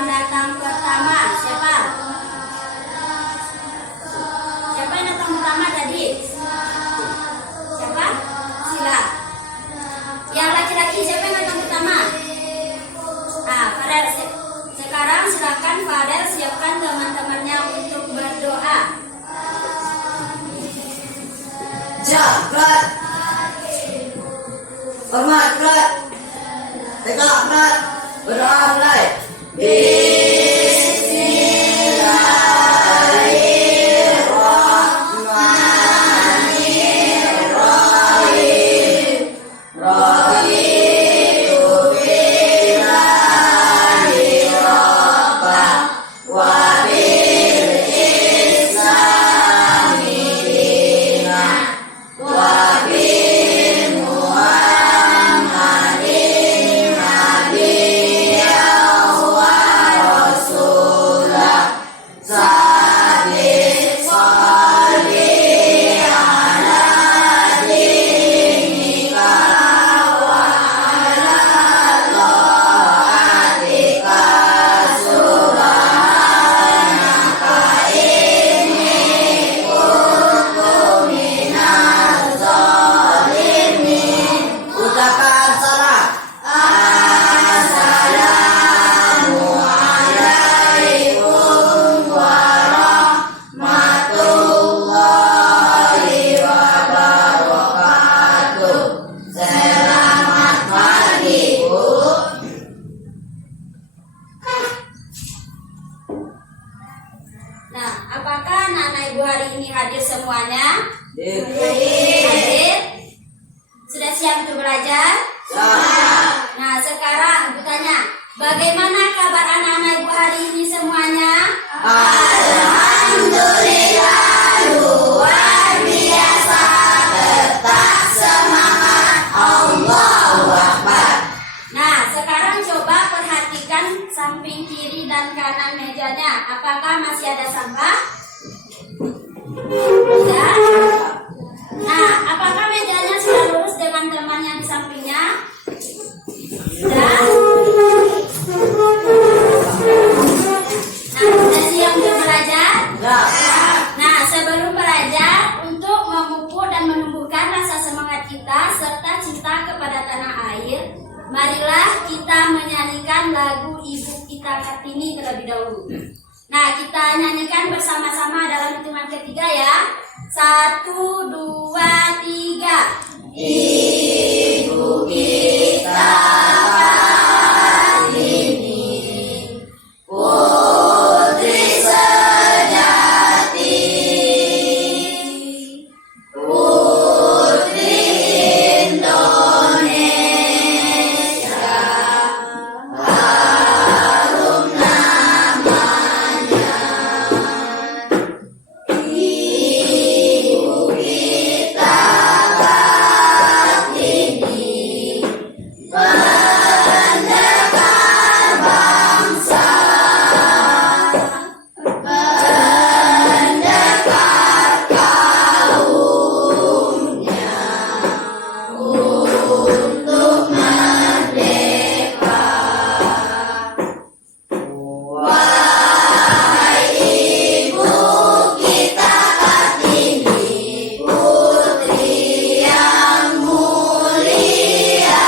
yang datang pertama? Siapa? Siapa yang datang pertama tadi? Siapa? Sila. Yang laki-laki siapa yang datang pertama? Nah, Fadel. Sekarang silakan Fadel siapkan teman-temannya untuk berdoa. Berat. Hormat berat. Tegak berat. Berdoa mulai. Nah, apakah anak-anak ibu hari ini hadir semuanya? Hadir. Hadir? Sudah siap untuk belajar? Nah, sekarang ibu tanya, bagaimana kabar anak-anak ibu hari ini semuanya? Alhamdulillah, luar biasa. Tetap semangat. Allahu Akbar. Nah, sekarang coba perhatikan samping kiri dan kanan mejanya. Apakah masih ada sampah? Tidak. Nah, apakah mejanya sudah lurus dengan teman yang di sampingnya? Sudah. Nah, sudah siap untuk belajar? Nah, sebelum belajar, untuk memupuk dan menumbuhkan rasa semangat kita serta cinta kepada tanah air, marilah kita menyanyikan lagu Ibu Kita Kartini terlebih dahulu. Nah, kita nyanyikan bersama-sama dalam hitungan ketiga ya. 1, 2, 3. Ibu kita Kartini, putri sejati, putri Indonesia, harum namanya. Ibu kita Kartini, pendekar bangsa, pendekar kaumnya untuk merdeka. Wahai Ibu kita Kartini, putri yang mulia,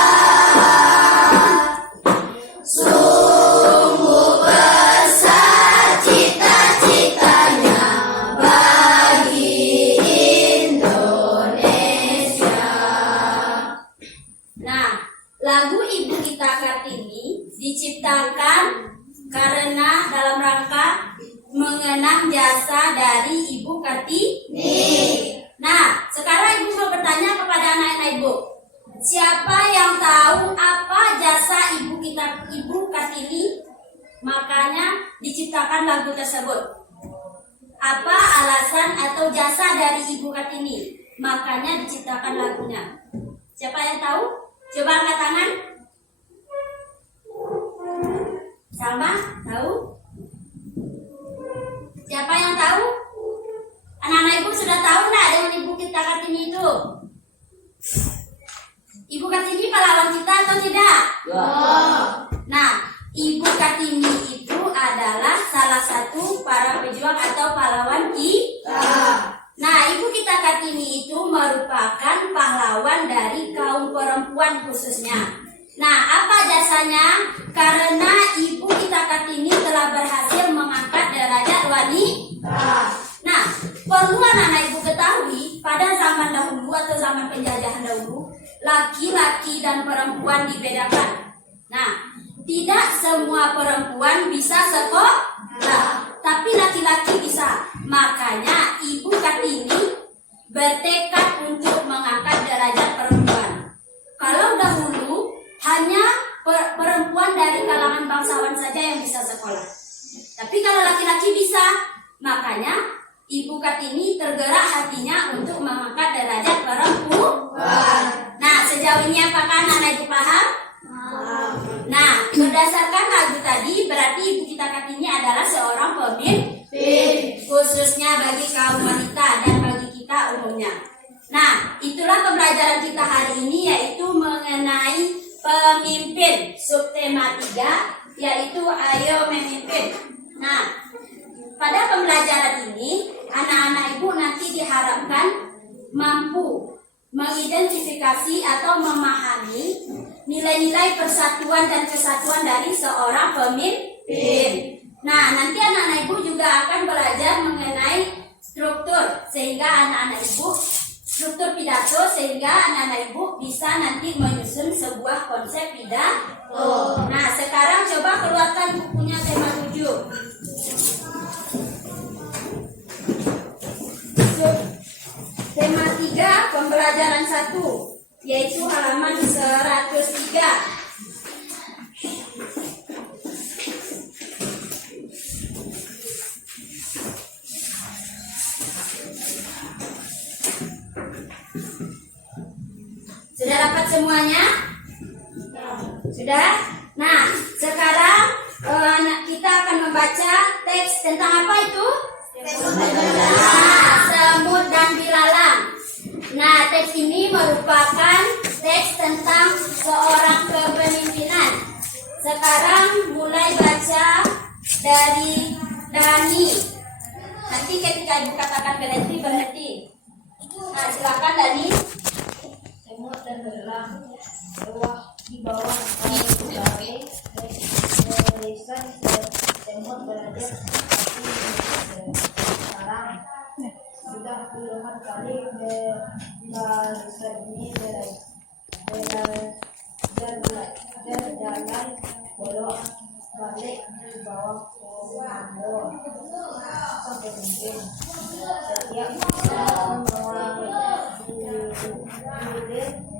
sungguh besar cita-citanya bagi Indonesia. Nah, lagu Ibu Kita Kartini diciptakan karena dalam rangka mengenang jasa dari Ibu Kartini. Nah, sekarang Ibu mau bertanya kepada anak-anak Ibu. Siapa yang tahu apa jasa Ibu Kartini? Makanya diciptakan lagu tersebut. Apa alasan atau jasa dari Ibu Kartini? Makanya diciptakan lagunya. Siapa yang tahu? Coba angkat tangan. Salma, tahu? Siapa yang tahu? Anak-anak Ibu sudah tahu nggak dengan Ibu Kita Kartini itu? Ibu Kartini pahlawan kita atau tidak? Ya. Nah, Ibu Kartini itu khususnya. Nah, apa jasanya? Karena Ibu kita Kartini telah berhasil mengangkat derajat wanita. Nah, perlu anak-anak Ibu ketahui, pada zaman dahulu atau zaman penjajahan dahulu, laki-laki dan perempuan dibedakan. Nah, tidak semua perempuan bisa sekolah, tapi laki-laki bisa. Makanya Ibu Kartini bertekad untuk mengangkat derajat perempuan. Kalau dahulu hanya perempuan dari kalangan bangsawan saja yang bisa sekolah. Tapi kalau laki-laki bisa, makanya Ibu Kartini tergerak hatinya untuk mengangkat derajat perempuan. Nah, sejauh ini apakah anak-anak Ibu paham? Nah, berdasarkan lagu tadi, berarti Ibu kita Kartini adalah seorang pemimpin, khususnya bagi kaum wanita dan bagi kita umumnya. Nah, itulah pembelajaran kita hari ini, yaitu mengenai pemimpin. Subtema 3 yaitu ayo memimpin. Nah, pada pembelajaran ini anak-anak Ibu nanti diharapkan mampu mengidentifikasi atau memahami nilai-nilai persatuan dan kesatuan dari seorang pemimpin. Nah, nanti anak-anak Ibu juga akan belajar mengenai struktur, sehingga anak-anak Ibu struktur pidato, sehingga anak-anak Ibu bisa nanti menyusun sebuah konsep pidato. Nah, sekarang coba keluarkan bukunya tema 7. Tema 3 pembelajaran 1, yaitu halaman 103. Sudah dapat semuanya? Sudah? Nah, sekarang kita akan membaca teks tentang apa itu? Nah, semut dan bilalang. Nah, teks ini merupakan teks tentang seorang kepemimpinan. Sekarang mulai baca dari Dani. Nanti ketika Ibu katakan berhenti, berhenti. Nah, silakan Dani. Semut dan berulang di bawah balai barisan semut berada sekarang sudah puluhan kali barisan ini berjalan bolak balik di bawah komando pemimpin. Setiap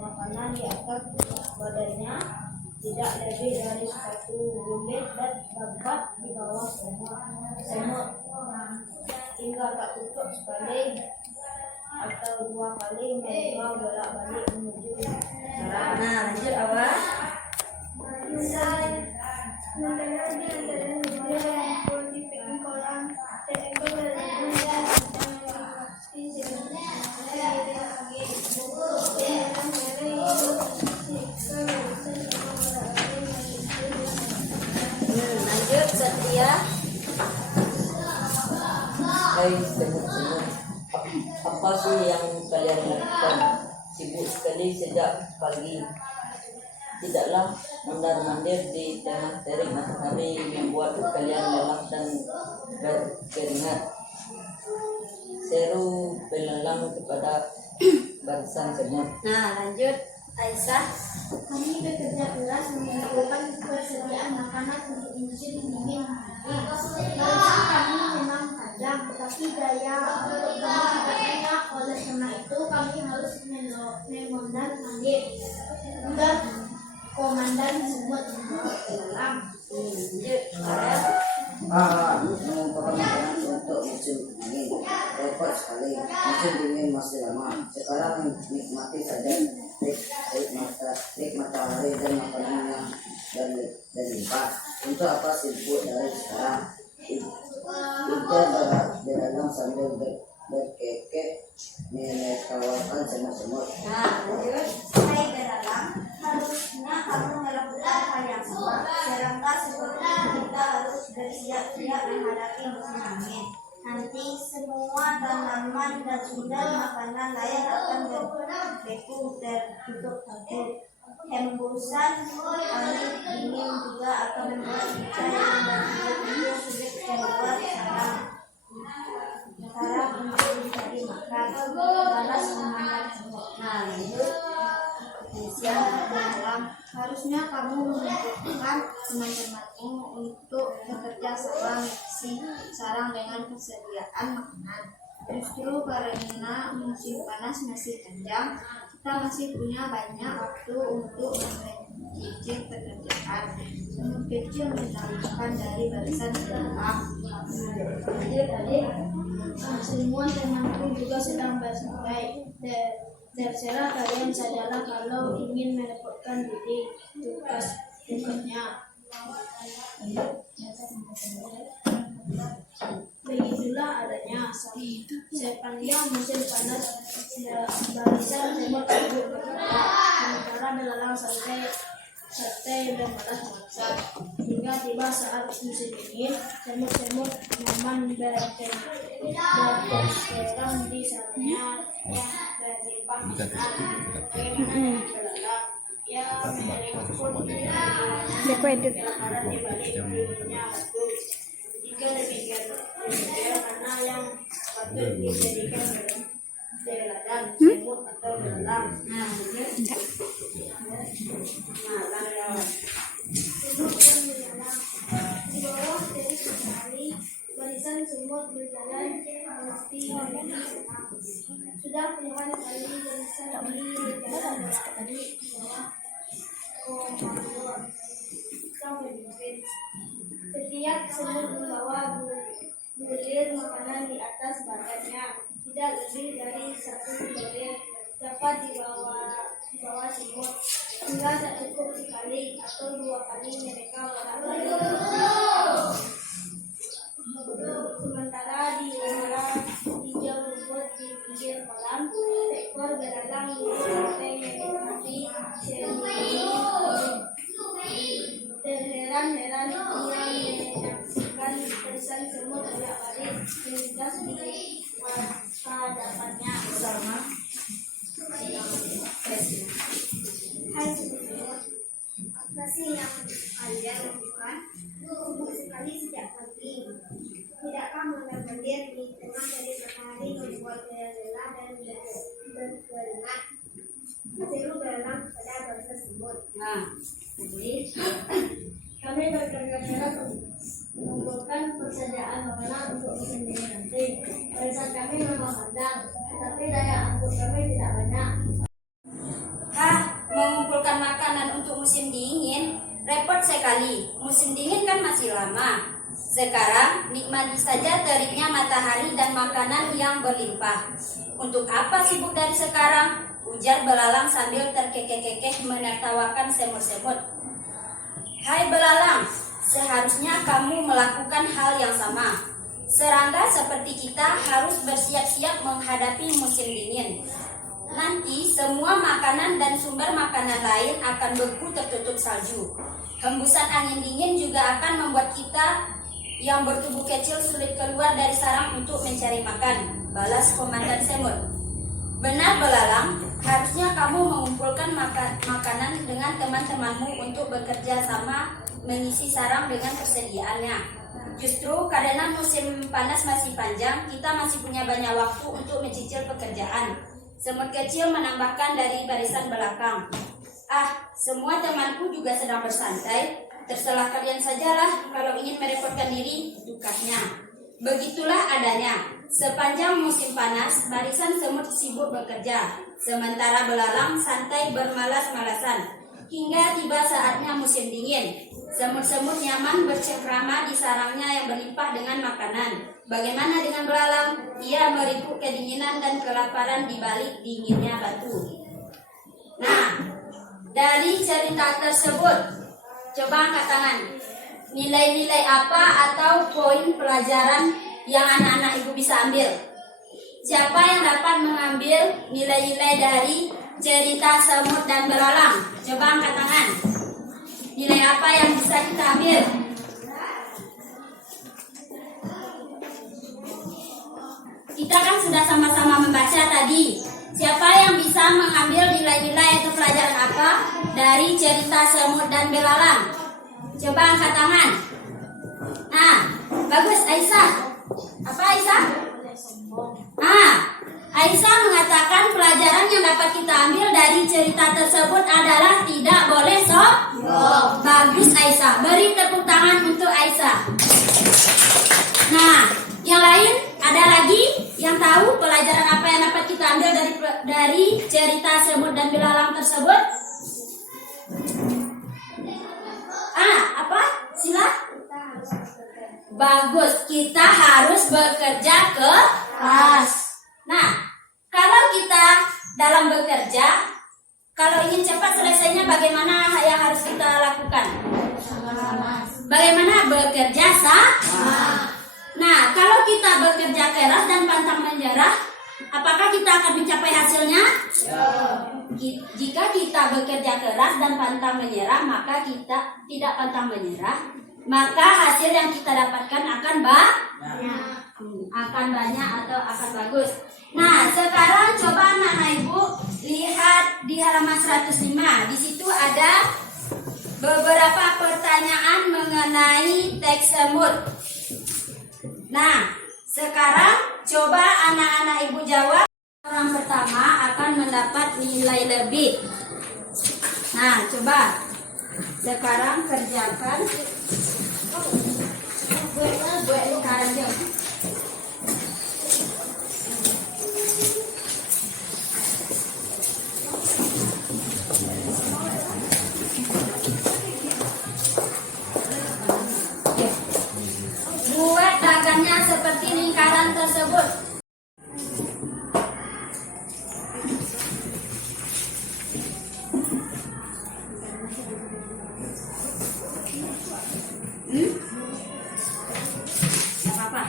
makanan di atas badannya tidak lebih dari 1 bulir dan dapat di bawah semut hingga tak tutup sekali atau 2 kali mereka bolak-balik menuju Nah, lanjut awal. Lanjut Satria. Hai semut-semut, apa sih yang kalian lakukan? Sibuk sekali sejak pagi. Tidaklah mondar-mandir di tengah terik matahari membuat kalian lelah dan berkeringat. Seru belalang kepada barisan semut. Nah, lanjut Aisyah. Kami bekerja keras melakukan persediaan makanan untuk musim dingin. Barisan kami memang panjang, tetapi daya untuk kami tidak banyak. Oleh karena itu kami harus memondar-mandir hingga komandan semut hilang. Mengumpulkan makanan untuk musim dingin. Repot sekali, musim dingin masih lama. Sekarang nikmati saja terik matahari dan makanan yang berlimpah. Untuk apa sibuk dari sekarang? Ikan belalang sambil berkekek menertawakan semut-semut. Nah, lanjut. Hai belalang, harusnya kamu melakukan hal yang sama. Serangga seperti kita harus bersiap-siap menghadapi musim angin. Nanti semua tanaman dan sumber makanan lain akan berbeku tertutup habis. Hembusan angin dingin juga akan membuat ikan yang berhijau sulit keluar sarang untuk mencari makan. Balas memandang semut. Nah, lanjut. Yang dalam, harusnya kamu mengumpulkan teman-temanmu untuk bekerja sama mengisi sarang dengan persediaan makanan. Justru karena musim panas masih panjang, kita masih punya banyak waktu untuk mencicil pekerjaan. Semut kecil menambahkan dari barisan belakang. Semua temanku juga sedang bersantai. Terserah kalian sajalah kalau ingin merepotkan diri. Tugasnya. Begitulah adanya. Sepanjang musim panas, barisan semut sibuk bekerja, sementara belalang santai dan malas-malasan. Hingga tiba saat musim dingin, semut-semut nyaman berserang di sarangnya yang berlimpah makanan. Bagaimana belalang? Ya, mereka pun kelaparan di balik hidupnya batu. Jika demikian, karena yang patut dijadikan belalang, semut atau belalang. Nah, di bawah dari matahari, barisan semut berjalan menepi senang. Sudah puluhan kali barisan ini berjalan berlari di bawah komando sang pemimpin. Setiap semut membawa bulir makanan di atas badannya. Tidak lebih dari 1 bulir dapat dibawa semut. Hingga tak cukup sekali atau 2 kali mereka berlari. Sementara di udara hijau rumput di pinggir kolam, seekor belalang duduk sampai menikmati terheran-heran ia menyaksikan barisan semut bolak-balik melintas di hadapannya bersama. Hai semut, apa sih yang kalian lakukan? Sibuk sekali sejak pagi. Tidakkah mondar-mandir di tengah dari matahari membuat lelah dan berkeringat? Seru belalang kepada barisan semut. Nah, jadi Kami bekerja keras mengumpulkan persediaan makanan untuk musim dingin nanti. Barisan kami memang panjang, tetapi daya angkut kami tidak banyak. mengumpulkan makanan untuk musim dingin repot sekali. Musim dingin kan masih lama. Sekarang nikmati saja teriknya matahari dan makanan yang berlimpah. Untuk apa sibuk dari sekarang? Ujar belalang sambil terkekeh-kekeh menertawakan semut-semut. Hai belalang, seharusnya kamu melakukan hal yang sama. Serangga seperti kita harus bersiap-siap menghadapi musim dingin. Nanti semua makanan dan sumber makanan lain akan beku tertutup salju. Hembusan angin dingin juga akan membuat kita yang bertubuh kecil sulit keluar dari sarang untuk mencari makan, balas komandan semut. Benar belalang, harusnya kamu mengumpulkan makanan dengan teman-temanmu untuk bekerja sama mengisi sarang dengan persediaannya. Justru karena musim panas masih panjang, kita masih punya banyak waktu untuk mencicil pekerjaan. Semut kecil menambahkan dari barisan belakang. Semua temanku juga sedang bersantai. Terserah kalian sajalah kalau ingin merepotkan diri, tukasnya. Begitulah adanya. Sepanjang musim panas, barisan semut sibuk bekerja, sementara belalang santai bermalas-malasan. Hingga tiba saatnya musim dingin. Semut-semut nyaman bercengkrama di sarangnya yang berlimpah dengan makanan. Bagaimana dengan belalang? Ia merikuk kedinginan dan kelaparan di balik dinginnya batu. Nah, dari cerita tersebut, coba angkat tangan. Nilai-nilai apa atau poin pelajaran yang anak-anak ibu bisa ambil? Siapa yang dapat mengambil nilai-nilai dari cerita semut dan belalang? Coba angkat tangan. Nilai apa yang bisa kita ambil? Kita kan sudah sama-sama membaca tadi. Siapa yang bisa mengambil nilai-nilai atau pelajaran apa? dari cerita semut dan belalang? Coba angkat tangan. Nah, bagus Aisyah. Apa Aisyah? Aisyah mengatakan pelajaran yang dapat kita ambil dari cerita tersebut adalah tidak boleh sombong. Bagus Aisyah. Beri tepuk tangan untuk Aisyah. Nah, yang lain ada lagi yang tahu pelajaran apa yang dapat kita ambil dari cerita semut dan belalang tersebut? Apa? Sila. Bagus, kita harus bekerja keras. Nah, kalau kita dalam bekerja, kalau ingin cepat selesainya, bagaimana yang harus kita lakukan? Bagaimana bekerja sama? Nah, kalau kita bekerja keras dan pantang menyerah, apakah kita akan mencapai hasilnya? Jika kita bekerja keras dan pantang menyerah, maka kita tidak pantang menyerah, maka hasil yang kita dapatkan akan banyak atau akan bagus. Nah, sekarang coba anak-anak ibu lihat di halaman 105. Di situ ada beberapa pertanyaan mengenai teks semut. Nah, sekarang coba anak-anak ibu jawab. Orang pertama akan mendapat nilai lebih. Nah, coba sekarang kerjakan. Buat sekarang jom. Buat dagannya seperti lingkaran tersebut. Apa-apa.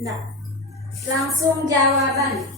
Nah, langsung jawaban.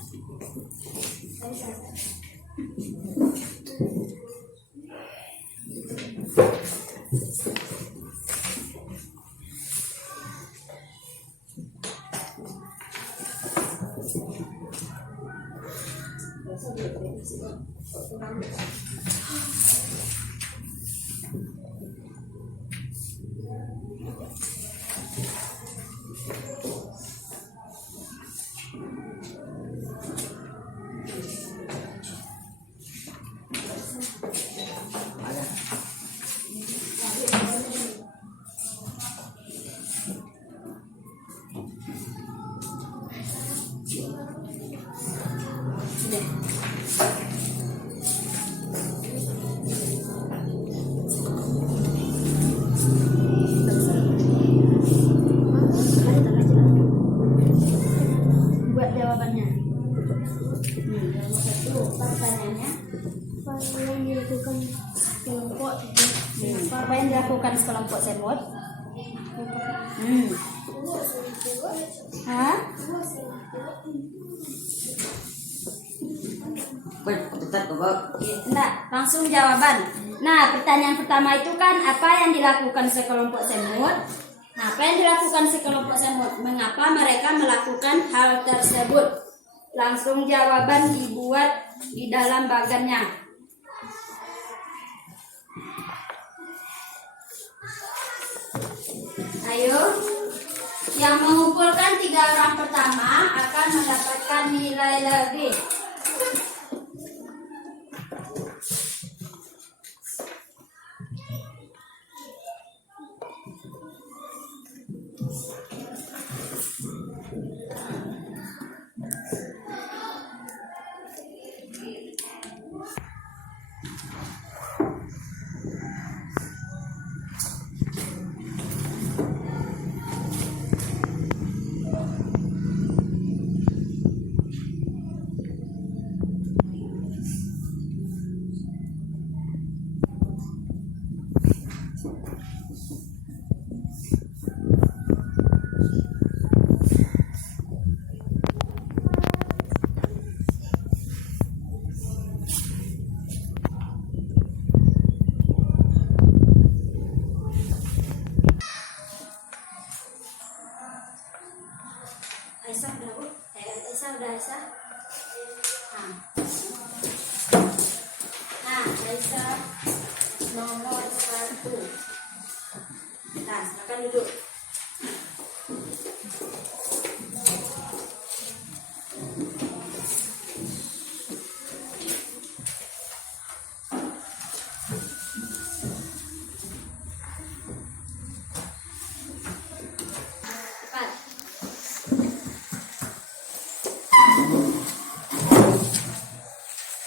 Buat jawabannya. Nomor 1, pertanyaannya. Apa yang dilakukan kelompok Apa yang dilakukan sekelompok semut? Hah? Enggak, langsung jawaban. Nah, pertanyaan pertama itu kan apa yang dilakukan sekelompok semut? Nah, apa yang dilakukan sekelompok semut? Mengapa mereka melakukan hal tersebut? Langsung jawaban dibuat di dalam bagannya. Ayo, yang mengumpulkan 3 orang pertama akan mendapatkan nilai lebih. Aisyah udah Bu? Aisyah udah Aisyah? Nah Aisyah nomor 1. Nah silakan duduk. Cepat.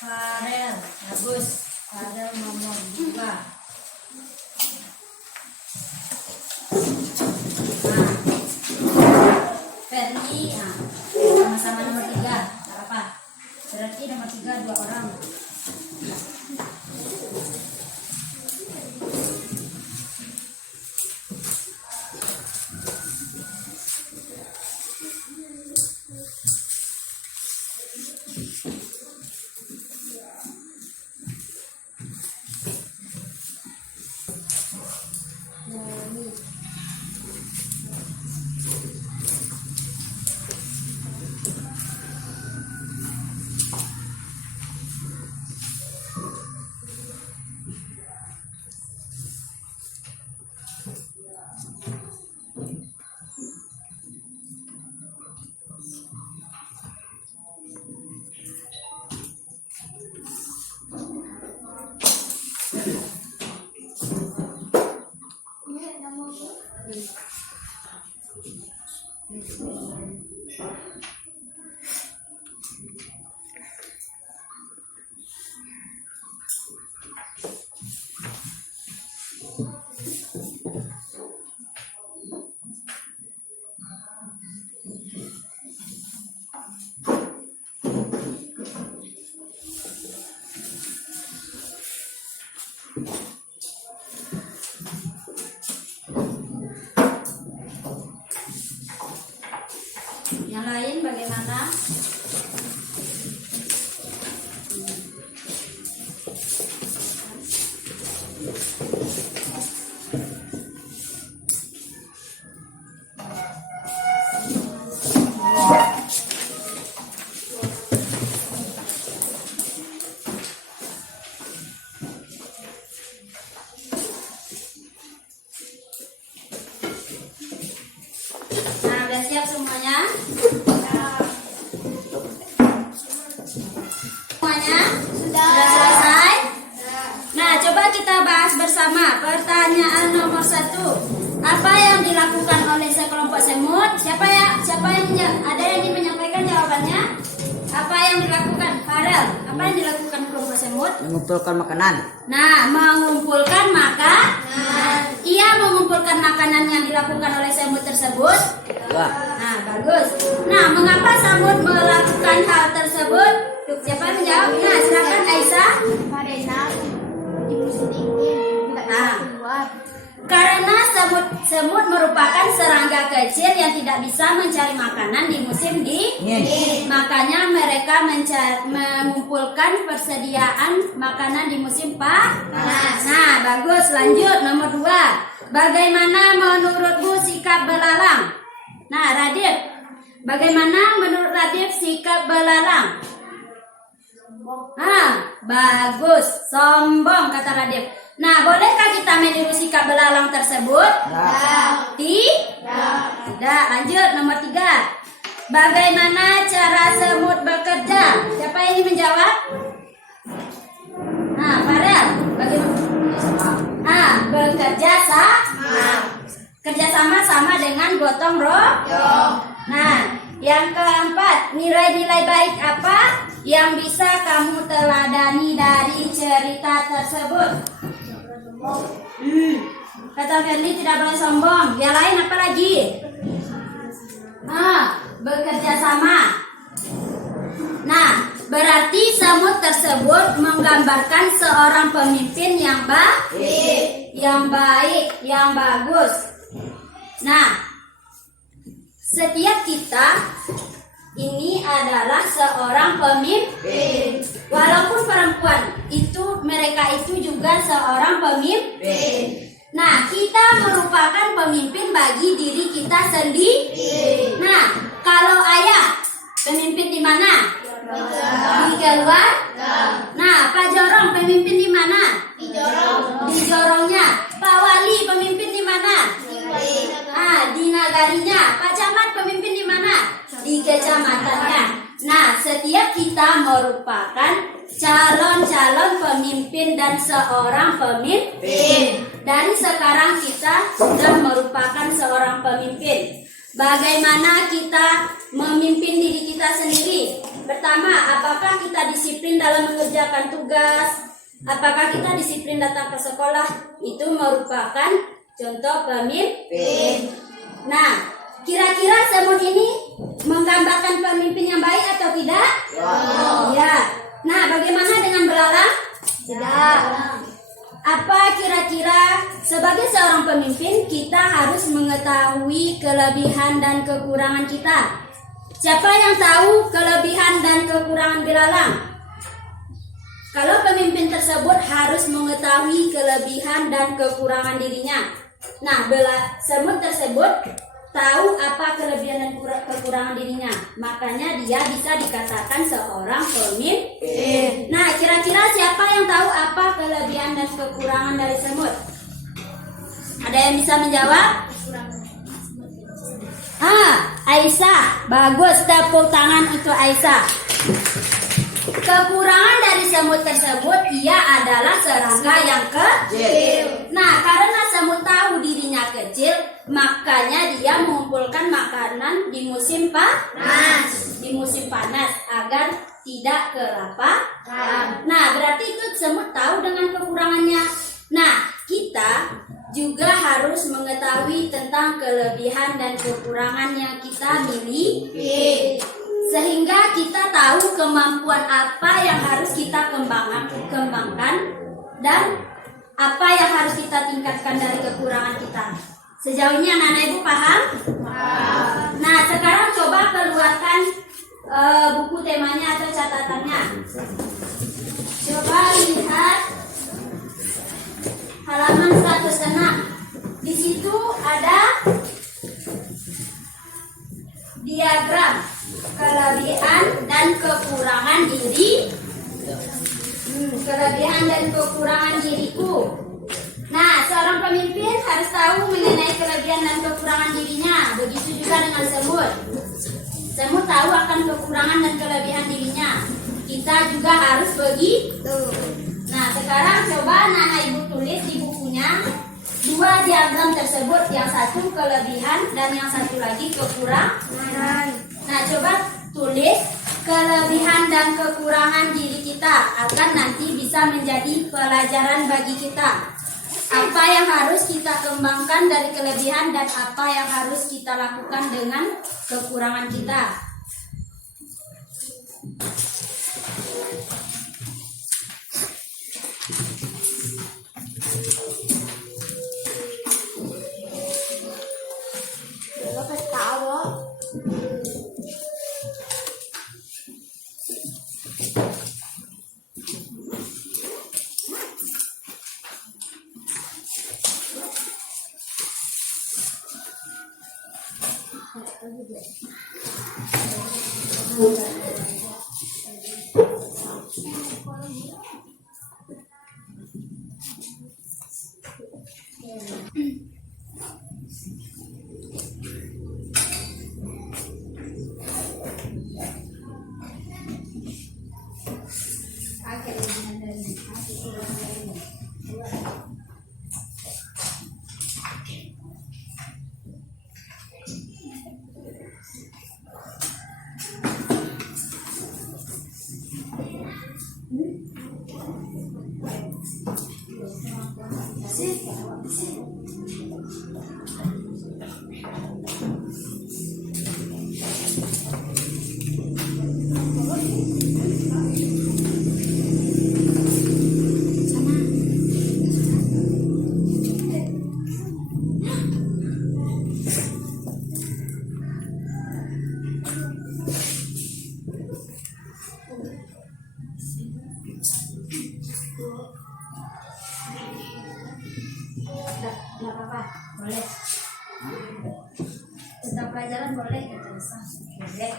Farel, bagus. Farel nomor 2. Ferdi, sama-sama nomor 3. Gak apa. Berarti nomor 3 2 orang. Yang lain bagaimana? Nah, udah siap semuanya? Semuanya? Sudah selesai? Nah, coba kita bahas bersama. Pertanyaan nomor 1. Apa yang dilakukan oleh sekelompok semut? Siapa yang ada yang ingin menyampaikan jawabannya? Apa yang dilakukan? Farel, apa yang dilakukan kelompok semut? Mengumpulkan makanan. Nah, mengumpulkan makanan. Ia mengumpulkan makanan yang dilakukan oleh semut tersebut. Dua. Nah, bagus. Nah, mengapa semut melakukan hal tersebut? Siapa yang menjawab? Nah, silakan Aisyah. Karena di musim dingin tidak bisa keluar. Karena semut merupakan serangga kecil yang tidak bisa mencari makanan di musim dingin. Makanya mereka mengumpulkan persediaan makanan di musim panas. Nah, bagus. Lanjut nomor 2. Bagaimana menurutmu sikap belalang? Nah, Radif. Bagaimana menurut Radif sikap belalang? Bagus. Sombong kata Radif. Nah, bolehkah kita meniru sikap belalang tersebut? Tidak. Lanjut nomor 3. Bagaimana cara semut bekerja? Siapa yang ingin menjawab? Nah, Farel, bagaimana? Bekerja kerjasama sama dengan gotong royong. Nah, yang keempat, nilai-nilai baik apa yang bisa kamu teladani dari cerita tersebut? Kata Ferdi tidak boleh sombong. Yang lain apa lagi? Bekerja sama. Nah, Berarti semut tersebut menggambarkan seorang pemimpin yang baik, yang bagus. Nah, setiap kita ini adalah seorang pemimpin. Walaupun perempuan mereka itu juga seorang pemimpin. Nah, kita merupakan pemimpin bagi diri kita sendiri. Nah, kalau ayah pemimpin di mana? Di keluar. Nah, Pak Jorong pemimpin di mana? Di jorongnya. Pak Wali pemimpin di mana? Di nagarinya. Pak Camat pemimpin di mana? Di kecamatannya. Nah, setiap kita merupakan calon-calon pemimpin dan seorang pemimpin. Dari sekarang kita sudah merupakan seorang pemimpin. Bagaimana kita memimpin diri kita sendiri? Pertama, apakah kita disiplin dalam mengerjakan tugas? Apakah kita disiplin datang ke sekolah? Itu merupakan contoh pemimpin. Nah, kira-kira semut ini menggambarkan pemimpin yang baik atau tidak? Ya. Nah, bagaimana dengan belalang? Tidak. Apa kira-kira sebagai seorang pemimpin kita harus mengetahui kelebihan dan kekurangan kita? Siapa yang tahu kelebihan dan kekurangan belalang? Kalau pemimpin tersebut harus mengetahui kelebihan dan kekurangan dirinya. Nah, semut tersebut tahu apa kelebihan dan kekurangan dirinya. Makanya dia bisa dikatakan seorang pemimpin. Nah, kira-kira siapa yang tahu apa kelebihan dan kekurangan dari semut? Ada yang bisa menjawab? Aisyah. Bagus, tepuk tangan untuk Aisyah. Kekurangan dari semut tersebut, ia adalah serangga yang kecil. Nah, karena semut tahu dirinya kecil, makanya dia mengumpulkan makanan di musim panas agar tidak kelaparan. Nah, berarti itu semut tahu dengan kekurangannya. Nah, kita juga harus mengetahui tentang kelebihan dan kekurangan yang kita miliki, sehingga kita tahu kemampuan apa yang harus kita kembangkan dan apa yang harus kita tingkatkan dari kekurangan kita. Sejauh ini anak-anak ibu paham? Nah, sekarang coba keluarkan buku temanya atau catatannya. Coba lihat halaman 106. Di situ ada diagram kelebihan dan kekurangan diri. Kelebihan dan kekurangan diriku. Nah, seorang pemimpin harus tahu mengenai kelebihan dan kekurangan dirinya. Begitu juga dengan semut. Semut tahu akan kekurangan dan kelebihan dirinya. Kita juga harus begitu. Nah, sekarang coba anak ibu tulis di bukunya dua diagram tersebut. Yang satu kelebihan dan yang satu lagi kekurangan. Nah, coba tulis kelebihan dan kekurangan diri kita agar nanti bisa menjadi pelajaran bagi kita. Apa yang harus kita kembangkan dari kelebihan dan apa yang harus kita lakukan dengan kekurangan kita. boleh. Tentang pelajaran boleh kita bisa. Boleh.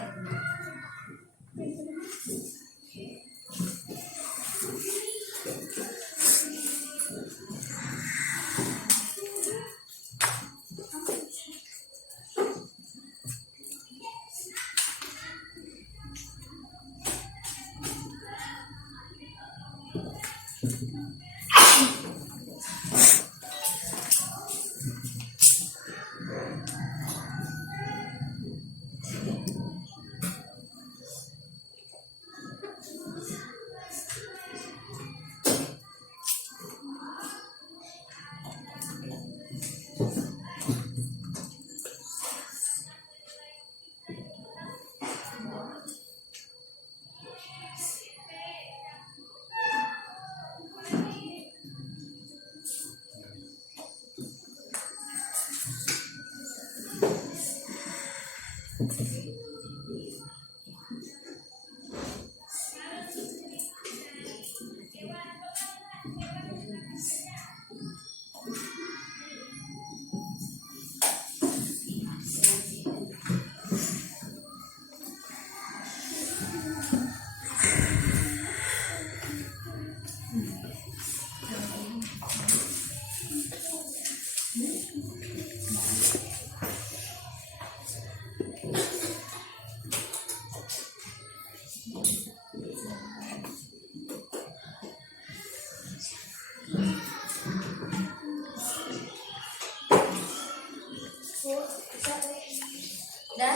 Dan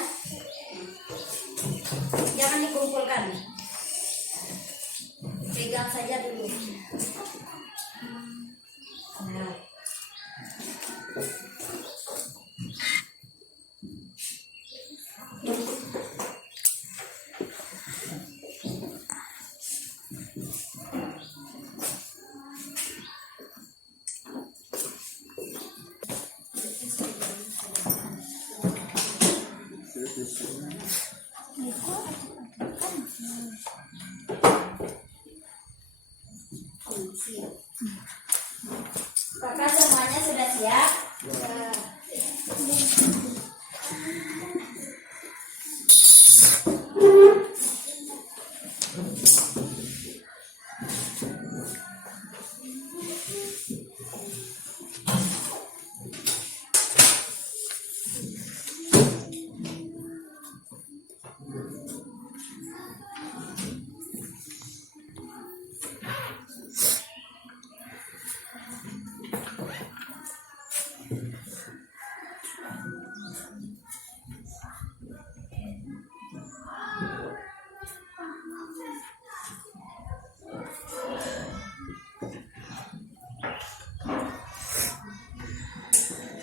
jangan dikumpulkan. Pegang saja dulu. Nah. Apakah semuanya sudah siap?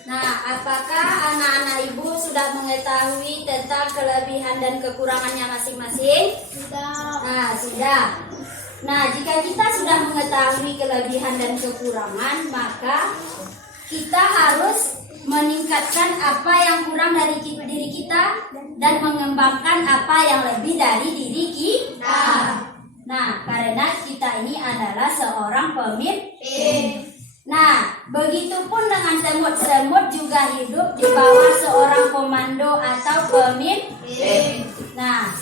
Nah, apakah anak-anak ibu sudah mengetahui tentang kelebihan dan kekurangannya masing-masing? Sudah. Nah, sudah. Nah, jika kita sudah mengetahui kelebihan dan kekurangan, maka kita harus meningkatkan apa yang kurang dari diri kita dan mengembangkan apa yang lebih dari diri kita. Nah, karena kita ini adalah seorang pemimpin. Nah, begitupun dengan semut-semut juga hidup di bawah seorang komando atau pemimpin. Nah,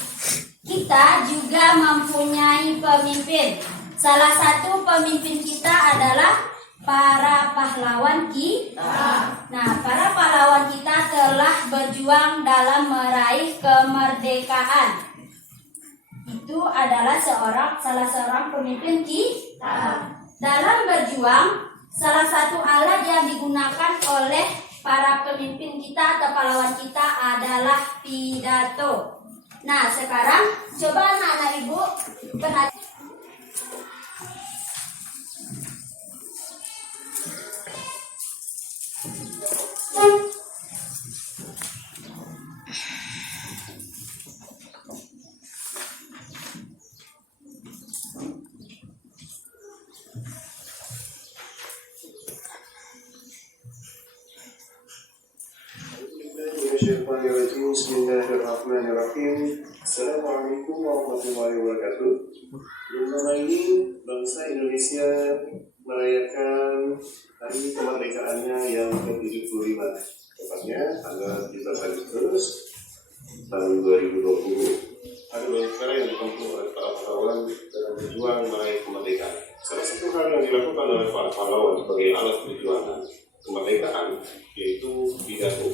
kita juga mempunyai pemimpin. Salah satu pemimpin kita adalah para pahlawan kita. Nah, para pahlawan kita telah berjuang dalam meraih kemerdekaan. Itu adalah salah seorang pemimpin kita. Dalam berjuang, salah satu alat yang digunakan oleh para pemimpin kita atau pahlawan kita adalah pidato. Nah, sekarang coba anak-anak ibu perhatikan. Bismillahirrahmanirrahim. Assalamualaikum warahmatullahi wabarakatuh. Belum lama ini bangsa Indonesia merayakan hari kemerdekaannya yang ke-75, tepatnya tanggal 17 Agustus tahun 2020. Ada banyak cara yang ditempuh oleh para pahlawan dalam berjuang meraih kemerdekaan. Salah satu hal yang dilakukan oleh para pahlawan sebagai alat perjuangan kemerdekaan yaitu pidato.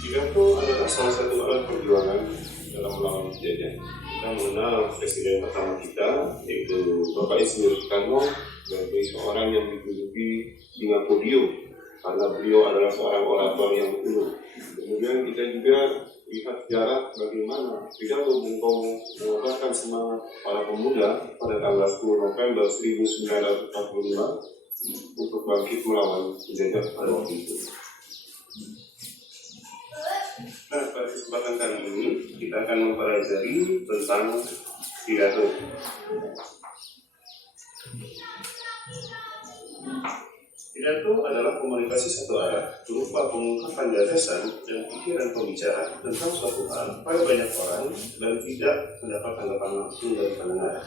Pidato adalah salah satu alat perjuangan dalam melawan penjajah. Kita mengenal presiden pertama kita yaitu Bapak Insinyur Soekarno sebagai seorang yang dijuluki Singa Podium karena beliau adalah seorang orator yang unggul. Kemudian kita juga lihat sejarah bagaimana pidato Bung Tomo mengobarkan semangat para pemuda pada tanggal 10 November 1945 untuk bangkit melawan penjajah pada waktu itu. Nah, pada kesempatan kali ini kita akan mempelajari tentang pidato. Pidato adalah komunikasi satu arah berupa pengungkapan gagasan dan pikiran pembicara tentang suatu hal pada banyak orang dan tidak mendapat tanggapan langsung dari pendengar.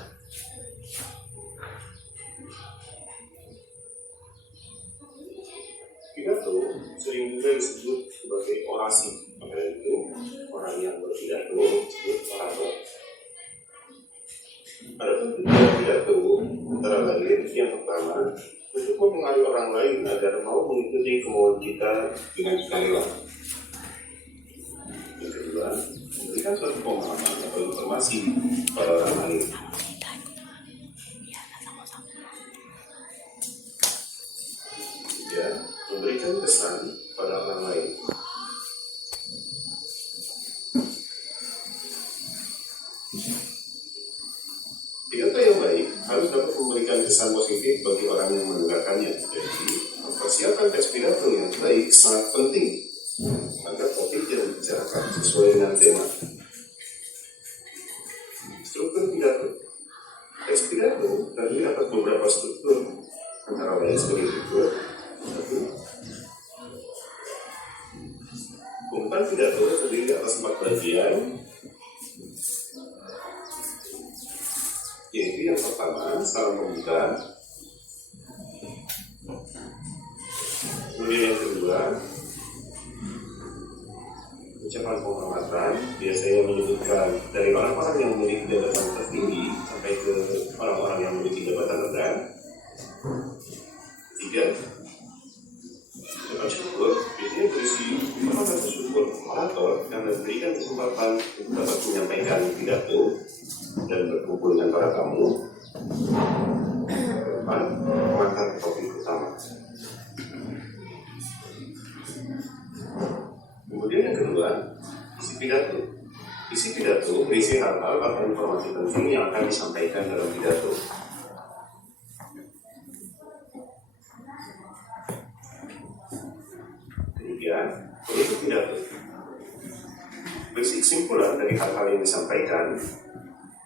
Pidato sering juga disebut sebagai orasi, maka itu orang yang berpidato disebut orator. Adapun tujuan pidato antara lain yang pertama untuk mempengaruhi orang lain agar mau mengikuti kemauan kita dengan sukarela. Yang kedua, memberikan suatu pemahaman atau informasi pada orang lain. Ketiga, memberikan pesan pada orang lain. Pidato yang baik harus dapat memberikan kesan positif bagi orang yang mendengarkannya. Jadi, mempersiapkan teks pidato yang baik sangat penting agar topik yang dibicarakan sesuai dengan tema. Struktur pidato. Teks pidato terdiri atas beberapa struktur, antara lain sebagai berikut. 1. Pembukaan pidato terdiri atas 4 bagian. Yaitu yang pertama, salam pembuka. Kemudian yang kedua, ucapan penghormatan. Biasanya menyebutkan dari orang-orang yang memiliki jabatan tertinggi sampai ke orang-orang yang memiliki jabatan rendah. Ketiga, ucapan syukur. Biasanya berisi ucapan syukur orator yang memberikan kesempatan untuk dapat menyampaikan pidato dan berkumpul dengan para tamu. Keempat, mengangkat topik utama. Kemudian yang kedua, isi pidato. Isi pidato berisi hal-hal atau informasi penting yang akan disampaikan dalam pidato. Kemudian, penutup pidato berisi kesimpulan dari hal-hal yang disampaikan,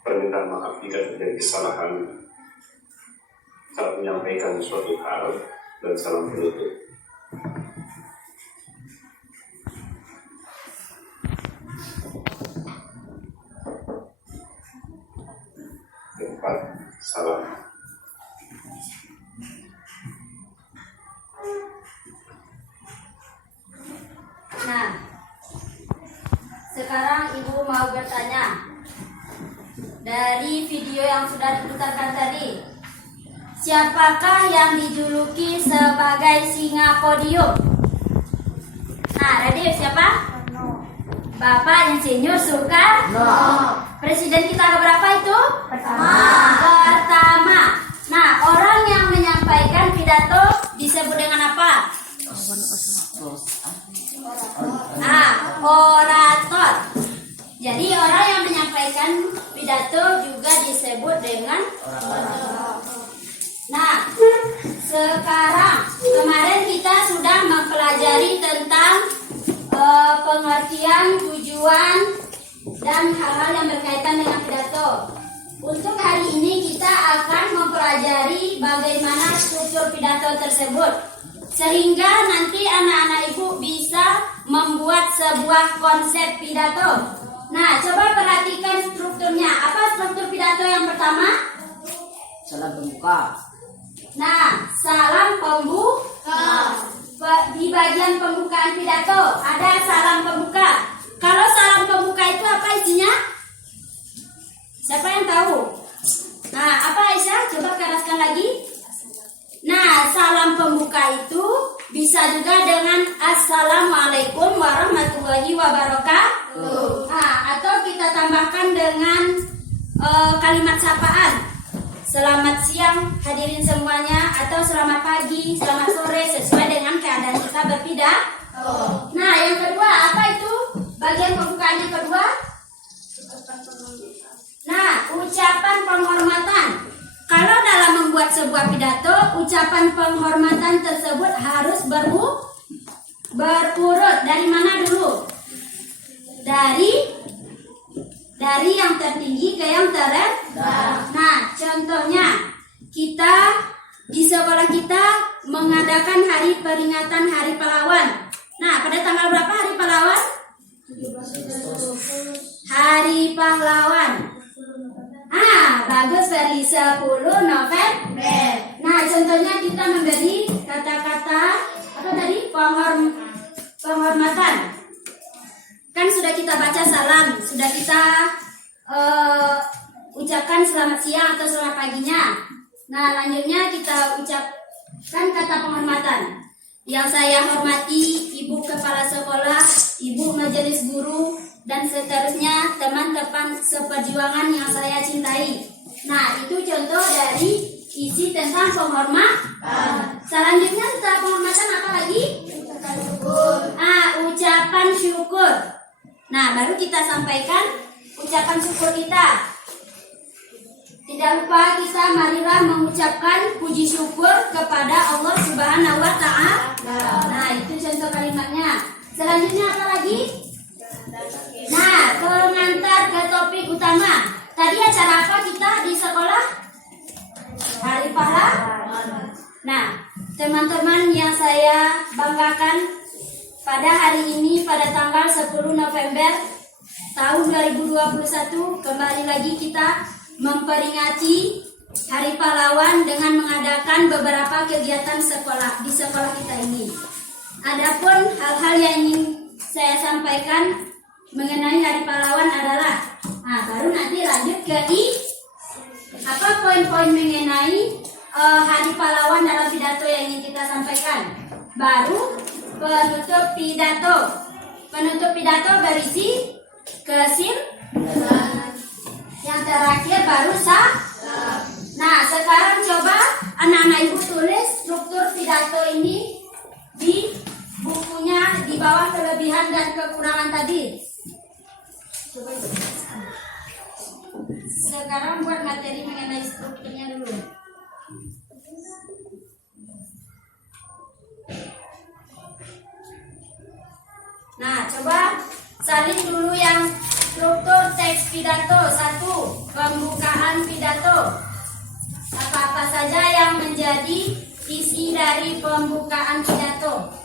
permintaan maaf jika terjadi kesalahan saat menyampaikan suatu hal, dan salam penutup. Keempat, salam. Nah, sekarang Ibu mau bertanya. Dari video yang sudah diputarkan tadi, siapakah yang dijuluki sebagai Singa Podium? Nah, Radif, siapa? Bapak Insinyur Soekarno. Presiden kita keberapa itu? Pertama. Nah, orang yang menyampaikan pidato disebut dengan apa? Orator. Jadi orang yang menyampaikan pidato juga disebut dengan orator. Nah, sekarang kemarin kita sudah mempelajari tentang pengertian, tujuan, dan hal-hal yang berkaitan dengan pidato. Untuk hari ini kita akan mempelajari bagaimana struktur pidato tersebut, sehingga nanti anak-anak ibu bisa membuat sebuah konsep pidato. Nah, coba perhatikan strukturnya. Apa struktur pidato yang pertama? Salam pembuka. Nah, salam pembuka itu bisa juga dengan Assalamualaikum warahmatullahi wabarakatuh. Nah, atau kita tambahkan dengan kalimat sapaan. Selamat siang hadirin semuanya, atau selamat pagi, selamat sore, sesuai dengan keadaan kita berpidato. Nah, yang kedua apa itu? Bagian pembukaan yang kedua. Nah, ucapan penghormatan. Kalau dalam membuat sebuah pidato, ucapan penghormatan tersebut harus berurut. Dari mana dulu? Dari yang tertinggi ke yang terendah. Nah, contohnya kita di sekolah kita mengadakan hari peringatan Hari Pahlawan. Nah, pada tanggal berapa Hari Pahlawan? Hari Pahlawan. Bagus Ferli, 10 November. Nah, contohnya kita memberi kata-kata apa tadi? Penghormatan. Kan sudah kita baca salam, sudah kita ucapkan selamat siang atau selamat paginya. Nah, lanjutnya kita ucapkan kata penghormatan. Yang saya hormati Ibu Kepala Sekolah, Ibu Majelis Guru, dan seterusnya teman-teman seperjuangan yang saya cintai. Nah, itu contoh dari isi tentang penghormatan. Selanjutnya setelah penghormatan apa lagi? Ucapan syukur. Nah, baru kita sampaikan ucapan syukur kita. Tidak lupa kita marilah mengucapkan puji syukur kepada Allah Subhanahu wa Ta'ala. Nah, itu contoh kalimatnya. Selanjutnya apa lagi? Nah, pengantar ke topik utama. Tadi acara apa kita di sekolah? Hari Pahlawan. Nah, teman-teman yang saya banggakan, pada hari ini pada tanggal 10 November tahun 2021 kembali lagi kita memperingati Hari Pahlawan dengan mengadakan beberapa kegiatan sekolah di sekolah kita ini. Adapun hal-hal yang ingin saya sampaikan mengenai Hari Pahlawan adalah, baru nanti lanjut ke apa poin-poin mengenai Hari Pahlawan dalam pidato yang ingin kita sampaikan. Baru penutup pidato. Penutup pidato berisi kesimpulan. Yang terakhir baru salam. Nah, sekarang coba anak-anak ibu tulis struktur pidato ini di bukunya di bawah kelebihan dan kekurangan tadi. Coba. Sekarang buat materi mengenai strukturnya dulu. Nah, coba salin dulu yang struktur teks pidato. 1. Pembukaan pidato. Apa-apa saja yang menjadi isi dari pembukaan pidato.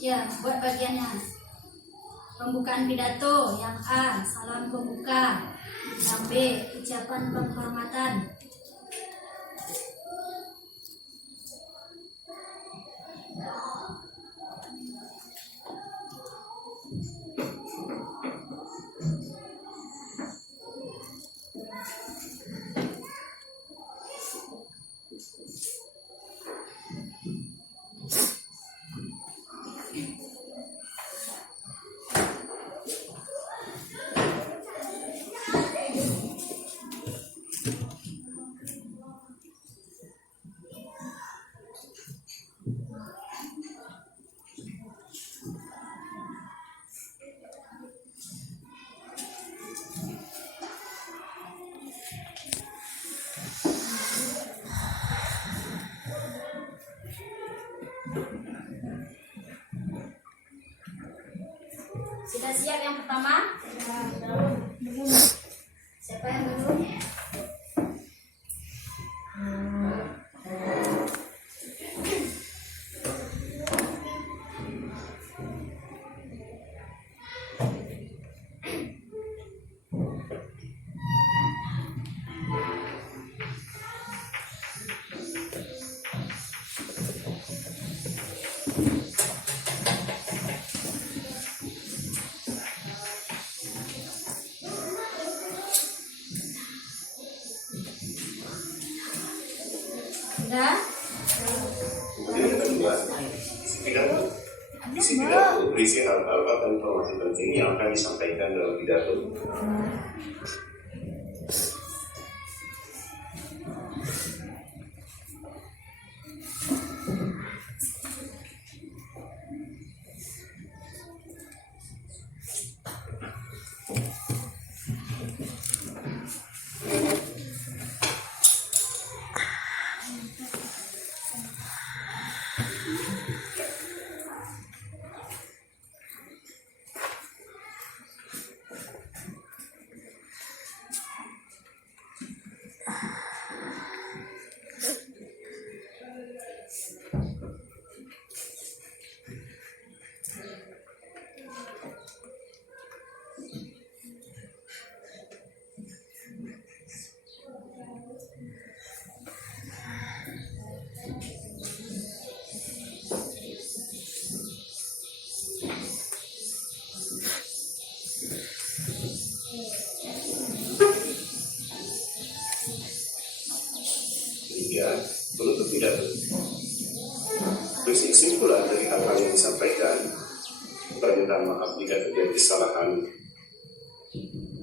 Ya, buat bagiannya. Pembukaan pidato. Yang A, salam pembuka. Yang B, ucapan penghormatan. Sudah siap yang pertama? Siapa yang dulu? Sudah? Kemudian yang kedua, isi pidato berisi hal-hal dan informasi penting yang akan disampaikan dalam pidato. Penutup pidato. Berisi kesimpulan dari hal-hal yang disampaikan, permintaan maaf jika terjadi kesalahan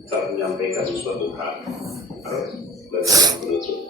saat menyampaikan suatu hal, dan salam penutup.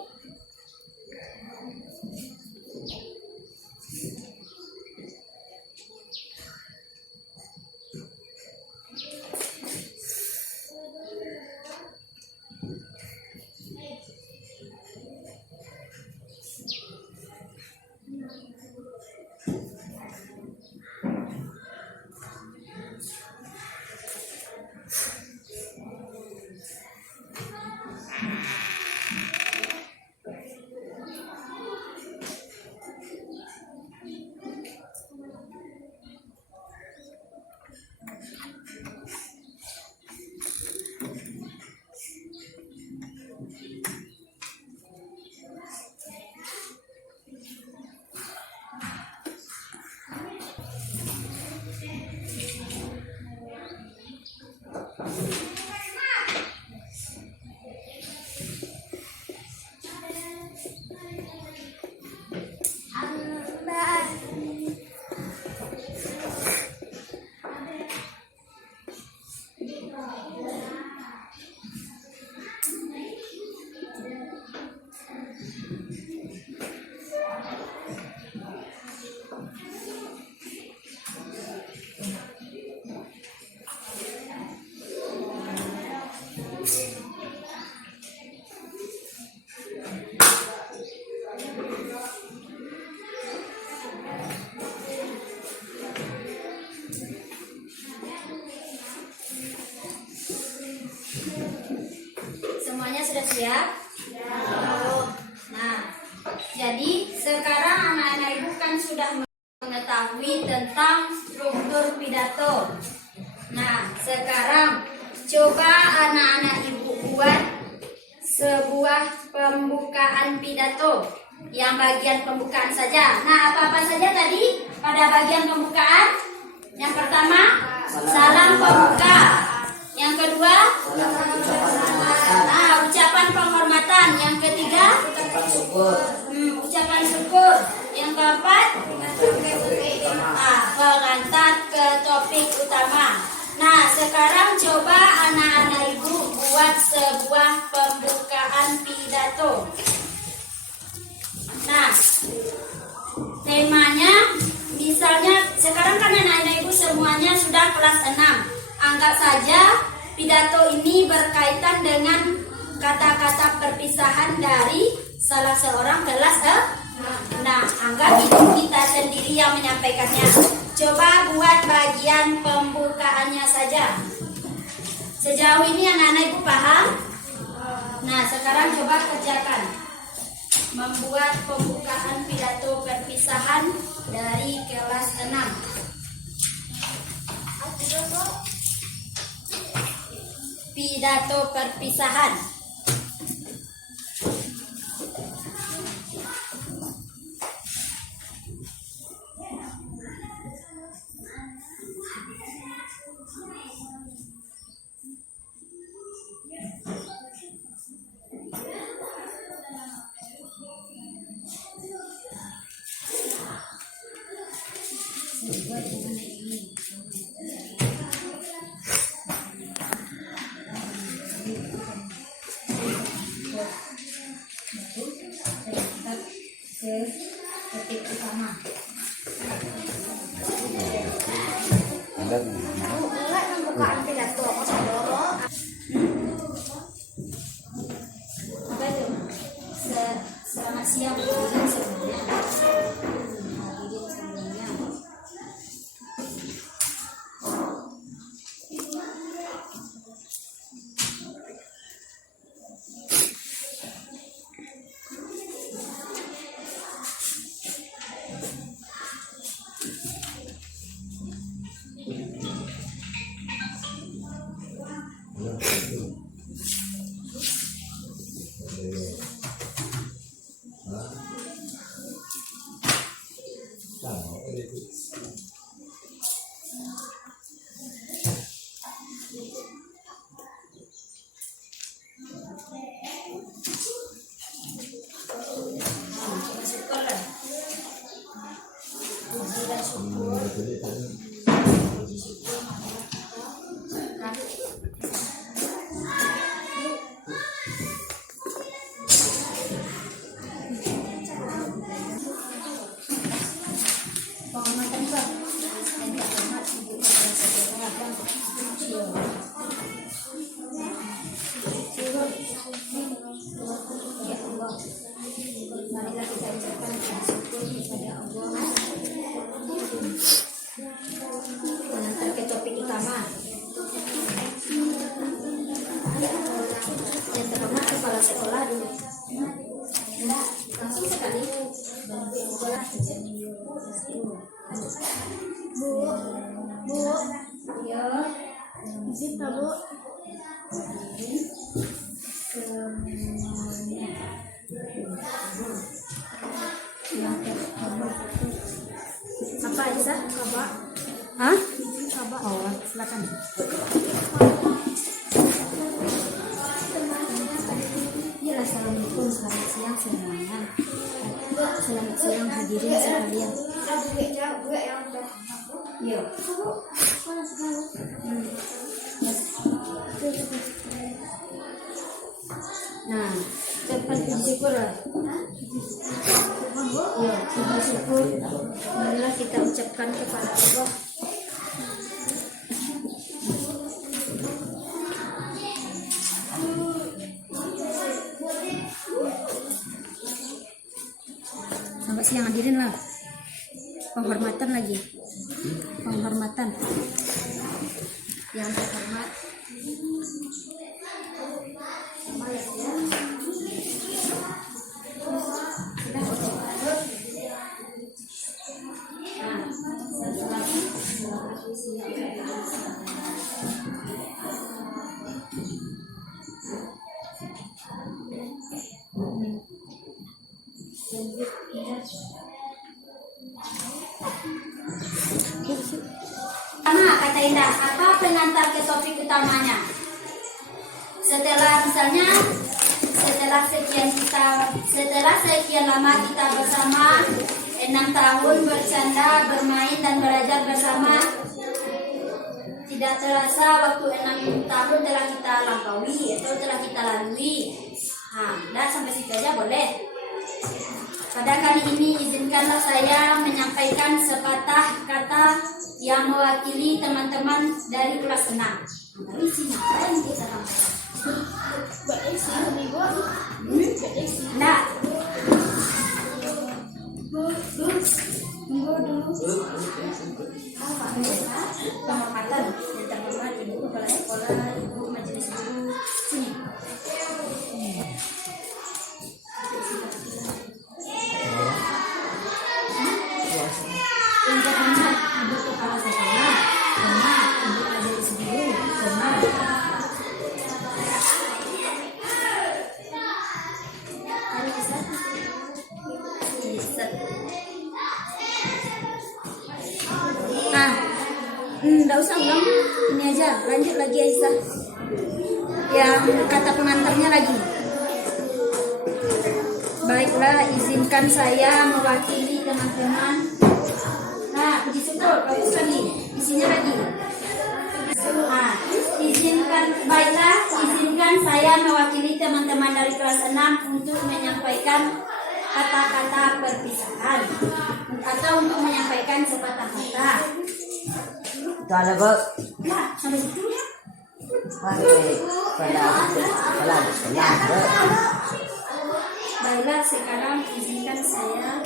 Semuanya sudah siap? Nah, jadi sekarang anak-anak ibu kan sudah mengetahui tentang struktur pidato. Nah, sekarang coba anak-anak ibu buat sebuah pembukaan pidato. Yang bagian pembukaan saja. Nah, apa-apa saja tadi pada bagian pembukaan? Yang pertama, salam pembuka. Yang kedua, ucapan penghormatan. Yang ketiga, ucapan syukur. Yang keempat, pengantar ke topik utama. Nah, sekarang coba anak-anak ibu buat sebuah pembukaan pidato. Nah, temanya misalnya sekarang kan anak-anak ibu semuanya sudah kelas 6. Anggap saja pidato ini berkaitan dengan kata-kata perpisahan dari salah seorang kelas 6. Nah, anggap itu kita sendiri yang menyampaikannya. Coba buat bagian pembukaannya saja. Sejauh ini anak-anak ibu paham? Nah, sekarang coba kerjakan. Membuat pembukaan pidato perpisahan dari kelas 6. Pidato perpisahan. Ketik utama. Pembukaan pidato. Apa itu? Selamat siang hadirin semuanya. Hadirin semuanya. Penghormatan Pak. Yang terhormat Ibu Kepala Sekolah dan Cio. Ya Allah, marilah kita ucapkan syukur kepada Allah. Mengantar ke topik utama. Yang terhormat Kepala Sekolah dulu. Langsung sekali. Bu, Ya, izin Kak Bu. semuanya. Yang terhormat. Apa Aiza? Kabak. Hah? Kabak. Oh, silakan. Ya, assalamualaikum, selamat siang semuanya. Selamat siang hadirin sekalian. Gue yang Yuk. Nah, cepat bersyukur lah. Ya, bersyukur. Marilah kita ucapkan kepada Allah. Selamat siang hadirin lah. Penghormatan lagi. Penghormatan. Yang terhormat. Pertama, kata Indah, apa pengantar ke topik utamanya? Setelah misalnya, setelah sekian lama kita bersama, 6 tahun bercanda, bermain dan belajar bersama, tidak terasa waktu 6 tahun telah kita lampaui atau telah kita lalui. Nah, sampai situ aja boleh. Pada kali ini izinkanlah saya menyampaikan sepatah kata yang mewakili teman-teman dari kelas 6. Isinya apa yang kita sampaikan? Enggak. Tunggu dulu. Penghormatan yang terhormat. Nah, nggak usah ulang, ini aja, lanjut lagi Aisyah. Yang kata pengantarnya lagi. Baiklah, izinkan saya mewakili teman-teman. Nah, puji syukur, bagus lagi. Isinya lagi. Nah, izinkan saya mewakili teman-teman dari kelas 6 untuk menyampaikan kata-kata perpisahan atau untuk menyampaikan sepatah kata. Itu ada Bu. Nah, sampai situ ya. Pada senang Bu. Baiklah, sekarang izinkan saya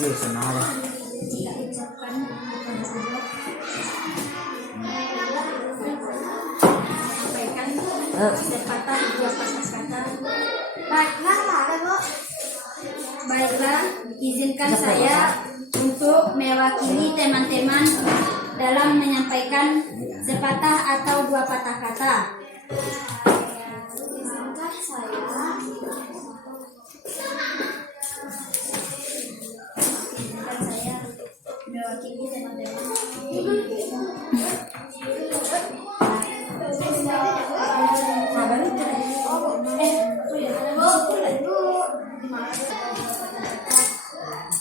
Iya, senang. kita ucapkan sampaikan sepatah dua patah kata. Baiklah, izinkan saya untuk mewakili teman-teman dalam menyampaikan sepatah atau dua patah kata. Izinkan saya Mewakili teman-teman.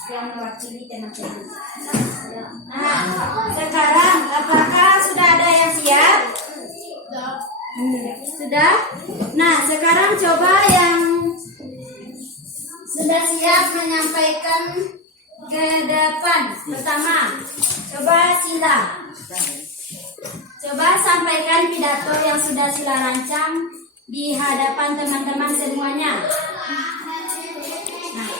Yang mewakili teman-teman. Nah, sekarang apakah sudah ada yang siap? Sudah? Nah, sekarang coba yang sudah siap menyampaikan ke depan. Pertama, coba Sila. Coba sampaikan pidato yang sudah Sila rancang di hadapan teman-teman semuanya. Nah.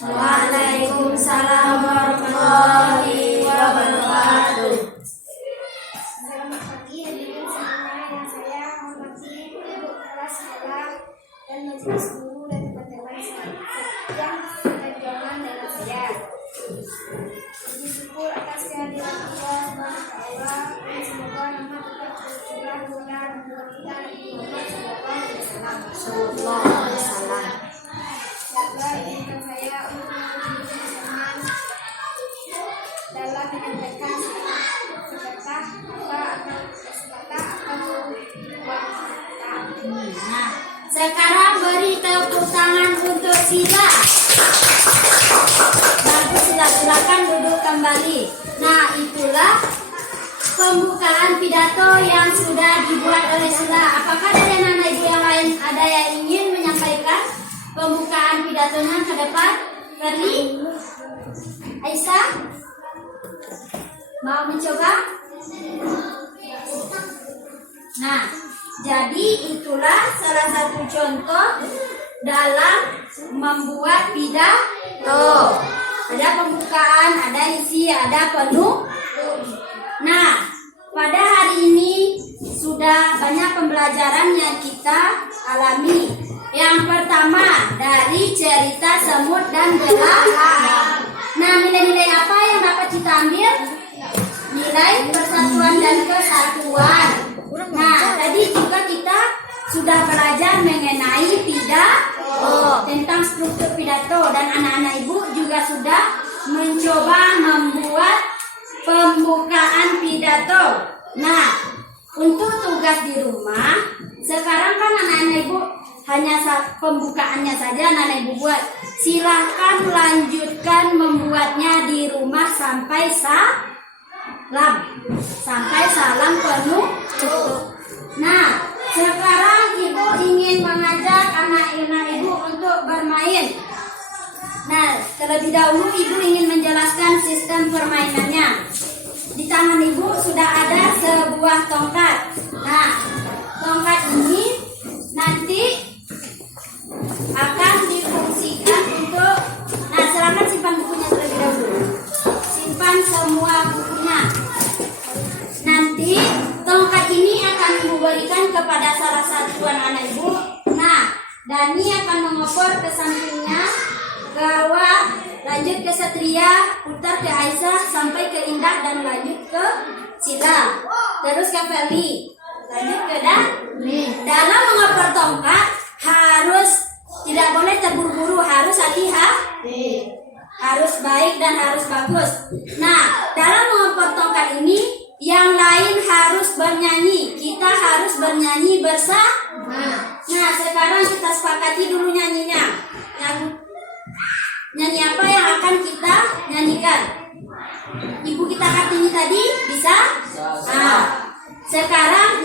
Waalaikumsalam warahmatullahi wabarakatuh. Selamat pagi hadirin semuanya yang saya hormati ibu kelas sekolah dan majelis guru dan teman-teman yang berjuang dalam saya. Puji syukur atas kehadiran Allah Subhanahu wa Ta'ala dan semoga nama tetap tercurah guna dan kita Sallallahu alaihi wasallam. Jaga izinkan saya untuk menjadi teman dalam menyampaikan sepatah atau Nah, sekarang beri tepuk tangan untuk Sila. Bagus, Sila, silakan duduk kembali. Nah, itulah pembukaan pidato yang sudah dibuat oleh Sila. Apakah dari anak ibu yang lain ada yang ingin menyampaikan pembukaan pidatonya ke depan? Ferdi? Aisyah? Mau mencoba? Nah, jadi itulah salah satu contoh dalam membuat pidato. Ada pembukaan, ada isi, ada penuh. Nah, pada hari ini sudah banyak pembelajaran yang kita alami. Yang pertama dari cerita semut dan belalang. Nah, nilai-nilai apa yang dapat kita ambil? Nilai persatuan dan kesatuan. Nah, tadi juga kita sudah belajar mengenai pidato, tentang struktur pidato, dan anak-anak ibu juga sudah mencoba membuat pembukaan pidato. Nah, untuk tugas di rumah, sekarang kan anak-anak ibu hanya pembukaannya saja anak-anak ibu buat. Silahkan lanjutkan membuatnya di rumah sampai salam penuh. Nah, sekarang ibu ingin mengajak anak-anak ibu untuk bermain. Nah, terlebih dahulu ibu ingin menjelaskan sistem permainannya. Di tangan ibu sudah ada sebuah tongkat. Nah, tongkat ini nanti akan difungsikan untuk, nah, silakan simpan bukunya terlebih dahulu. Simpan semua bukunya. Nanti tongkat ini akan ibu berikan kepada salah satu anak ibu. Nah, Dani akan mengopor putar ke sampingnya, ke Hawa, lanjut ke Satria, putar ke Aisyah sampai ke Indah dan lanjut ke Sila. Terus ke Feli, lanjut ke Dani. Dalam mengoper tongkat harus tidak boleh terburu-buru, harus hati-hati, harus baik dan harus bagus. Nah, dalam mengoper tongkat ini yang lain harus bernyanyi, kita harus bernyanyi bersama. Nah, sekarang kita sepakati dulu nyanyinya. Nyanyi apa yang akan kita nyanyikan? Ibu kita Kartini tadi bisa? Nah, sekarang,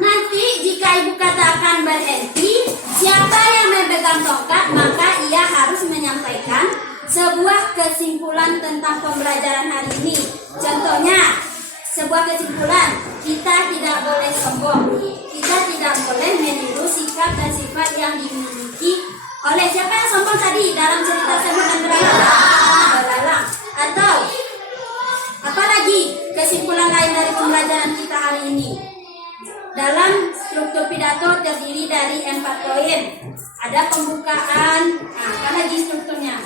nanti jika ibu katakan berhenti, siapa yang memegang tongkat maka ia harus menyampaikan sebuah kesimpulan tentang pembelajaran hari ini. Contohnya, sebuah kesimpulan, kita tidak boleh sombong, kita tidak boleh meniru sikap dan sifat yang dimiliki oleh siapa yang sombong tadi dalam cerita Semut dan Belalang. Atau apa lagi kesimpulan lain dari pembelajaran kita hari ini? Dalam struktur pidato terdiri dari 4 poin. Ada pembukaan, apa lagi strukturnya?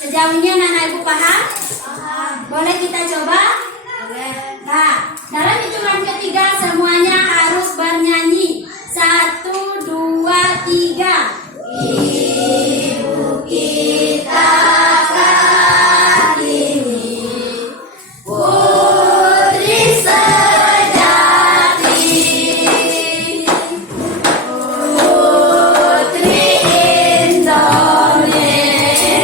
Sejauh ini anak-anak ibu paham? Boleh kita coba? Nah, dalam hitungan ketiga semuanya harus bernyanyi. 1, 2, 3. Ibu kita Kartini, putri sejati, putri Indonesia.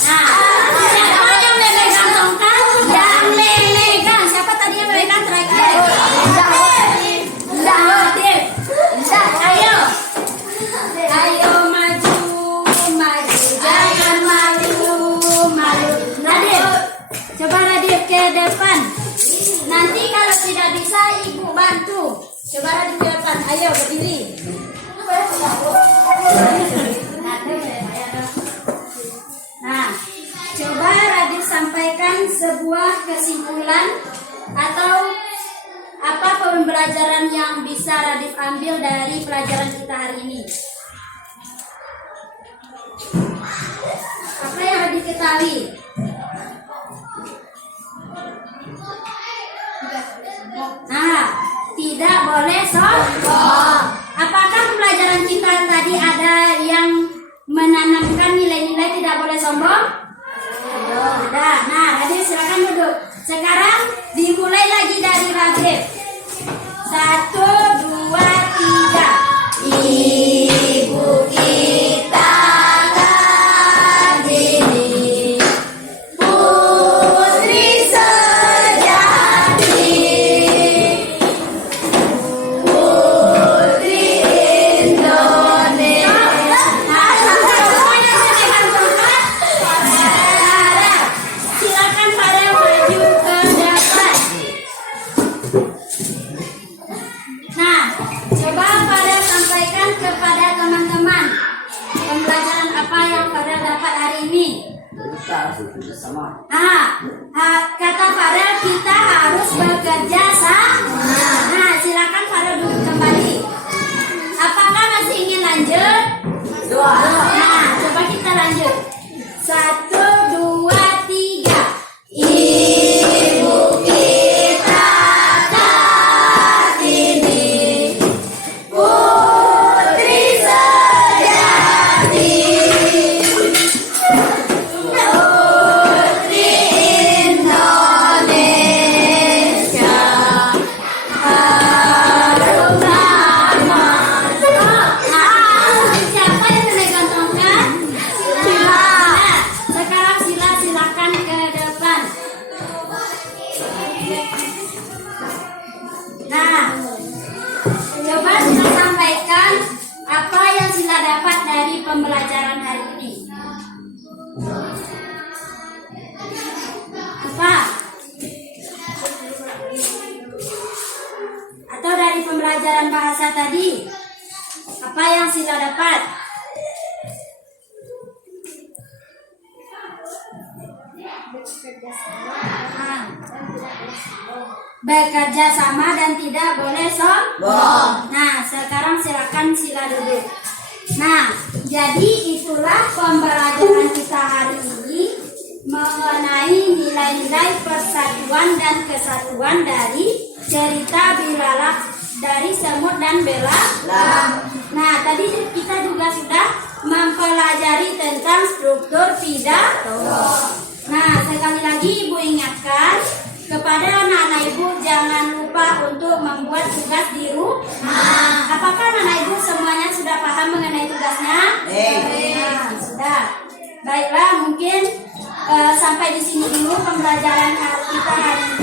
Siapa yang memegang tongkat? Yang memegang. Siapa tadi yang memegang terakhir? Ayo maju, jangan malu. Radif, coba Radif ke depan. Nanti kalau tidak bisa ibu bantu. Coba Radif ke depan, ayo berdiri. Nah, coba Radif sampaikan sebuah kesimpulan atau apa pembelajaran yang bisa Radif ambil dari pelajaran kita hari ini? Apa yang Radif ketahui? Nah, tidak boleh sombong. Apakah pembelajaran kita tadi ada yang menanamkan nilai-nilai tidak boleh sombong? Ada. Nah, Radif silakan duduk. Sekarang dimulai lagi dari Radif. 1, 2, 3. Ibu kita Kartini, putri sejati, putri Indonesia. Silakan pada maju ke depan. Nah, coba pada sampaikan kepada teman-teman pembelajaran apa yang pada dapat hari ini. Kata Farel kita harus bekerja sama. Nah, silakan Farel duduk kembali. Apakah masih ingin lanjut? Nah, coba kita lanjut. 1, 2, 3. Ibu kita Kartini, putri sejati, putri Indonesia. Harum nama. Siapa yang memegang tongkat? Sila. Sekarang Sila silakan ke depan. Nah, coba Sila sampaikan apa yang Sila dapat dari pembelajaran hari ini. Apa? Atau dari pembelajaran bahasa tadi, apa yang Sila dapat? Bekerja sama dan tidak boleh sombong. Nah, sekarang silakan Sila duduk. Nah, jadi itulah pembelajaran kita hari ini mengenai nilai-nilai persatuan dan kesatuan dari cerita Bilalak dari Semut dan Belalang. Nah, tadi kita juga sudah mempelajari tentang struktur pidato. Nah, sekali lagi Ibu ingatkan kepada anak-anak Ibu jangan lupa untuk membuat tugas di rumah. Apakah anak-anak Ibu semuanya sudah paham mengenai tugasnya? Nah, sudah. Baiklah, mungkin sampai di sini dulu pembelajaran kita hari ini.